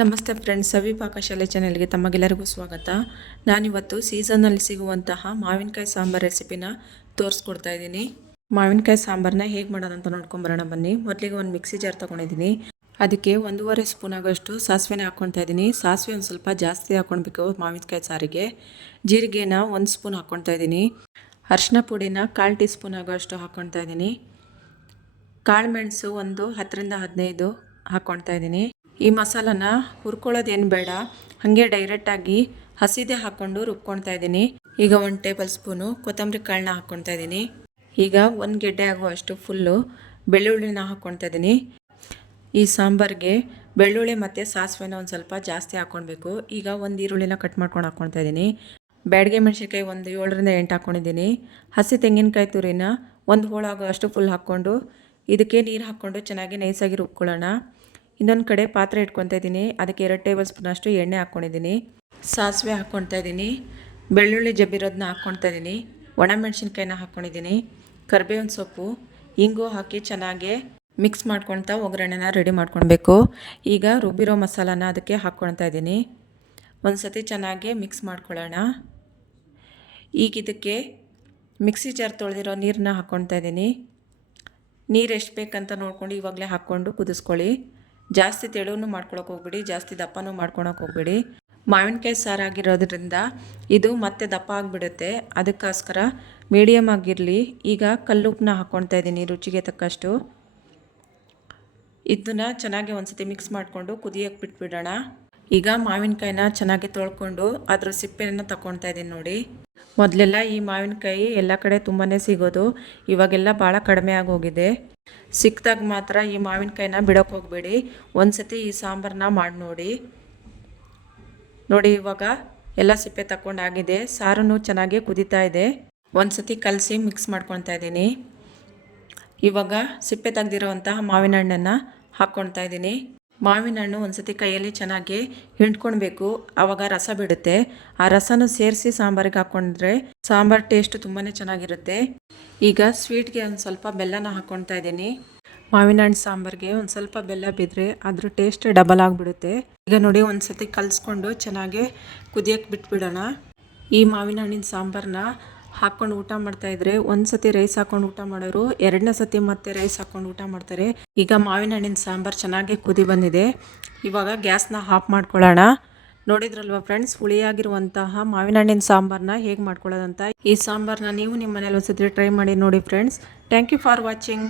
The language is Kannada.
ನಮಸ್ತೆ ಫ್ರೆಂಡ್ಸ್, ಸವಿ ಪಾಕಶಾಲೆ ಚಾನೆಲ್ಗೆ ತಮಗೆಲ್ಲರಿಗೂ ಸ್ವಾಗತ. ನಾನಿವತ್ತು ಸೀಸನ್ನಲ್ಲಿ ಸಿಗುವಂತಹ ಮಾವಿನಕಾಯಿ ಸಾಂಬಾರು ರೆಸಿಪಿನ ತೋರಿಸ್ಕೊಡ್ತಾ ಇದ್ದೀನಿ. ಮಾವಿನಕಾಯಿ ಸಾಂಬಾರನ್ನ ಹೇಗೆ ಮಾಡೋದಂತ ನೋಡ್ಕೊಂಬರೋಣ ಬನ್ನಿ. ಮೊದಲಿಗೆ ಒಂದು ಮಿಕ್ಸಿ ಜಾರ್ ತೊಗೊಂಡಿದ್ದೀನಿ. ಅದಕ್ಕೆ 1.5 ಸ್ಪೂನ್ ಆಗೋಷ್ಟು ಸಾಸಿವೆನ ಹಾಕ್ಕೊಳ್ತಾ ಇದ್ದೀನಿ. ಸಾಸಿವೆ ಒಂದು ಸ್ವಲ್ಪ ಜಾಸ್ತಿ ಹಾಕ್ಕೊಳ್ಬೇಕು ಮಾವಿನಕಾಯಿ ಸಾರಿಗೆ. ಜೀರಿಗೆನ 1 ಸ್ಪೂನ್ ಹಾಕ್ಕೊಳ್ತಾ ಇದ್ದೀನಿ. ಅರಿಶಿನ ಪುಡಿನ 1/4 ಟೀ ಸ್ಪೂನ್ ಆಗೋಷ್ಟು ಹಾಕ್ಕೊಳ್ತಾ ಇದ್ದೀನಿ. ಕಾಳು ಮೆಣಸು ಒಂದು 10ರಿಂದ 15 ಹಾಕ್ಕೊಳ್ತಾ ಇದ್ದೀನಿ. ಈ ಮಸಾಲನ ಹುರ್ಕೊಳ್ಳೋದೇನು ಬೇಡ, ಹಾಗೆ ಡೈರೆಕ್ಟಾಗಿ ಹಸಿದೆ ಹಾಕ್ಕೊಂಡು ರುಬ್ಕೊಳ್ತಾ ಇದ್ದೀನಿ. ಈಗ 1 ಟೇಬಲ್ ಸ್ಪೂನು ಕೊತ್ತಂಬರಿ ಕಾಳನ್ನ ಹಾಕ್ಕೊಳ್ತಾ ಇದ್ದೀನಿ. ಈಗ 1 ಗೆಡ್ಡೆ ಆಗುವಷ್ಟು ಫುಲ್ಲು ಬೆಳ್ಳುಳ್ಳಿನ ಹಾಕ್ಕೊಳ್ತಾ ಇದ್ದೀನಿ. ಈ ಸಾಂಬಾರಿಗೆ ಬೆಳ್ಳುಳ್ಳಿ ಮತ್ತು ಸಾಸಿವೆನ ಒಂದು ಸ್ವಲ್ಪ ಜಾಸ್ತಿ ಹಾಕ್ಕೊಳ್ಬೇಕು. ಈಗ 1 ಈರುಳ್ಳಿನ ಕಟ್ ಮಾಡ್ಕೊಂಡು ಹಾಕ್ಕೊಳ್ತಾ ಇದ್ದೀನಿ. ಬ್ಯಾಡಗೆ ಮೆಣಸಿನ್ಕಾಯಿ ಒಂದು 7ರಿಂದ 8 ಹಾಕ್ಕೊಂಡಿದ್ದೀನಿ. ಹಸಿ ತೆಂಗಿನಕಾಯಿ ತುರಿನ 1 ಹೋಳಾಗುವಷ್ಟು ಫುಲ್ ಹಾಕ್ಕೊಂಡು ಇದಕ್ಕೆ ನೀರು ಹಾಕ್ಕೊಂಡು ಚೆನ್ನಾಗಿ ನೈಸಾಗಿ ರುಬ್ಕೊಳ್ಳೋಣ. ಇನ್ನೊಂದು ಕಡೆ ಪಾತ್ರೆ ಇಟ್ಕೊತಾ ಇದ್ದೀನಿ. ಅದಕ್ಕೆ 2 ಟೇಬಲ್ ಸ್ಪೂನ್ ಅಷ್ಟು ಎಣ್ಣೆ ಹಾಕ್ಕೊಂಡಿದ್ದೀನಿ. ಸಾಸಿವೆ ಹಾಕ್ಕೊಳ್ತಾ ಇದ್ದೀನಿ. ಬೆಳ್ಳುಳ್ಳಿ ಜಬ್ಬಿರೋದನ್ನ ಹಾಕ್ಕೊಳ್ತಾ ಇದ್ದೀನಿ. ಒಣಮೆಣಸಿನ್ಕಾಯಿನ ಹಾಕ್ಕೊಂಡಿದ್ದೀನಿ. ಕರಿಬೇವಿನ ಸೊಪ್ಪು, ಇಂಗು ಹಾಕಿ ಚೆನ್ನಾಗಿ ಮಿಕ್ಸ್ ಮಾಡ್ಕೊಳ್ತಾ ಒಗ್ಗರಣೆನ ರೆಡಿ ಮಾಡ್ಕೊಳ್ಬೇಕು. ಈಗ ರುಬ್ಬಿರೋ ಮಸಾಲಾನ ಅದಕ್ಕೆ ಹಾಕ್ಕೊಳ್ತಾ ಇದ್ದೀನಿ. ಒಂದು ಸತಿ ಚೆನ್ನಾಗಿ ಮಿಕ್ಸ್ ಮಾಡ್ಕೊಳ್ಳೋಣ. ಈಗ ಇದಕ್ಕೆ ಮಿಕ್ಸಿ ಜಾರ್ ತೊಳೆದಿರೋ ನೀರನ್ನ ಹಾಕ್ಕೊಳ್ತಾ ಇದ್ದೀನಿ. ನೀರು ಎಷ್ಟು ಬೇಕಂತ ನೋಡ್ಕೊಂಡು ಇವಾಗಲೇ ಹಾಕ್ಕೊಂಡು ಕುದಿಸ್ಕೊಳ್ಳಿ. ಜಾಸ್ತಿ ತೆಳುವೂ ಮಾಡ್ಕೊಳಕ್ಕೆ ಹೋಗ್ಬೇಡಿ, ಜಾಸ್ತಿ ದಪ್ಪನೂ ಮಾಡ್ಕೊಳಕ್ಕೆ ಹೋಗ್ಬೇಡಿ. ಮಾವಿನಕಾಯಿ ಸಾರಾಗಿರೋದ್ರಿಂದ ಇದು ಮತ್ತೆ ದಪ್ಪ ಆಗಿಬಿಡುತ್ತೆ. ಅದಕ್ಕೋಸ್ಕರ ಮೀಡಿಯಮ್ ಆಗಿರಲಿ. ಈಗ ಕಲ್ಲುಪ್ಪನ್ನ ಹಾಕ್ಕೊಳ್ತಾ ಇದ್ದೀನಿ ರುಚಿಗೆ ತಕ್ಕಷ್ಟು. ಇದನ್ನು ಚೆನ್ನಾಗಿ ಒಂದು ಸತಿ ಮಿಕ್ಸ್ ಮಾಡಿಕೊಂಡು ಕುದಿಯೋಕ್ಕೆ ಬಿಟ್ಬಿಡೋಣ. ಈಗ ಮಾವಿನಕಾಯಿನ ಚೆನ್ನಾಗಿ ತೊಳ್ಕೊಂಡು ಅದರ ಸಿಪ್ಪೆಯನ್ನು ತಗೊಳ್ತಾ ಇದ್ದೀನಿ ನೋಡಿ. ಮೊದಲೆಲ್ಲ ಈ ಮಾವಿನಕಾಯಿ ಎಲ್ಲ ಕಡೆ ತುಂಬಾ ಸಿಗೋದು, ಇವಾಗೆಲ್ಲ ಭಾಳ ಕಡಿಮೆ ಆಗೋಗಿದೆ. ಸಿಕ್ಕಿದಾಗ ಮಾತ್ರ ಈ ಮಾವಿನಕಾಯಿನ ಬಿಡೋಕ್ಕೆ ಹೋಗಬೇಡಿ. ಒಂದು ಸತಿ ಈ ಸಾಂಬಾರನ್ನ ಮಾಡಿ ನೋಡಿ. ಇವಾಗ ಎಲ್ಲ ಸಿಪ್ಪೆ ತಗೊಂಡಾಗಿದೆ. ಸಾರೂ ಚೆನ್ನಾಗಿ ಕುದೀತಾ ಇದೆ. ಒಂದು ಸತಿ ಕಲಸಿ ಮಿಕ್ಸ್ ಮಾಡ್ಕೊಳ್ತಾ ಇದ್ದೀನಿ. ಇವಾಗ ಸಿಪ್ಪೆ ತೆಗೆದಿರೋವಂತಹ ಮಾವಿನ ಹಣ್ಣನ್ನು ಹಾಕ್ಕೊಳ್ತಾ ಇದ್ದೀನಿ. ಮಾವಿನ ಹಣ್ಣು ಒಂದು ಸತಿ ಕೈಯಲ್ಲಿ ಚೆನ್ನಾಗಿ ಹಿಂಡ್ಕೊಳ್ಬೇಕು, ಆವಾಗ ರಸ ಬಿಡುತ್ತೆ. ಆ ರಸನ ಸೇರಿಸಿ ಸಾಂಬಾರಿಗೆ ಹಾಕ್ಕೊಂಡ್ರೆ ಸಾಂಬಾರು ಟೇಸ್ಟ್ ತುಂಬಾ ಚೆನ್ನಾಗಿರುತ್ತೆ. ಈಗ ಸ್ವೀಟ್ಗೆ ಒಂದು ಸ್ವಲ್ಪ ಬೆಲ್ಲನ ಹಾಕ್ಕೊಳ್ತಾ ಇದ್ದೀನಿ. ಮಾವಿನ ಹಣ್ಣು ಸಾಂಬಾರಿಗೆ ಒಂದು ಸ್ವಲ್ಪ ಬೆಲ್ಲ ಬಿದ್ದರೆ ಅದ್ರ ಟೇಸ್ಟ್ ಡಬಲ್ ಆಗಿಬಿಡುತ್ತೆ. ಈಗ ನೋಡಿ ಒಂದು ಸತಿ ಕಲಿಸ್ಕೊಂಡು ಚೆನ್ನಾಗಿ ಕುದಿಯೋಕ್ಕೆ ಬಿಟ್ಬಿಡೋಣ. ಈ ಮಾವಿನ ಹಣ್ಣಿನ ಸಾಂಬಾರನ್ನ ಹಾಕ್ಕೊಂಡು ಊಟ ಮಾಡ್ತಾಯಿದ್ರೆ ಒಂದು ಸತಿ ರೈಸ್ ಹಾಕ್ಕೊಂಡು ಊಟ ಮಾಡೋರು 2ನೇ ಸತಿ ಮತ್ತೆ ರೈಸ್ ಹಾಕ್ಕೊಂಡು ಊಟ ಮಾಡ್ತಾರೆ. ಈಗ ಮಾವಿನ ಹಣ್ಣಿನ ಸಾಂಬಾರು ಚೆನ್ನಾಗಿ ಕುದಿ ಬಂದಿದೆ. ಇವಾಗ ಗ್ಯಾಸ್ನ ಆಫ್ ಮಾಡ್ಕೊಳ್ಳೋಣ. ನೋಡಿದ್ರಲ್ವ ಫ್ರೆಂಡ್ಸ್, ಹುಳಿಯಾಗಿರುವಂತಹ ಮಾವಿನ ಹಣ್ಣಿನ ಸಾಂಬಾರನ್ನ ಹೇಗೆ ಮಾಡ್ಕೊಳ್ಳೋದಂತ. ಈ ಸಾಂಬಾರನ್ನ ನೀವು ನಿಮ್ಮ ಮನೇಲಿ ಒಂದು ಸತಿ ಟ್ರೈ ಮಾಡಿ ನೋಡಿ friends. Thank you for watching.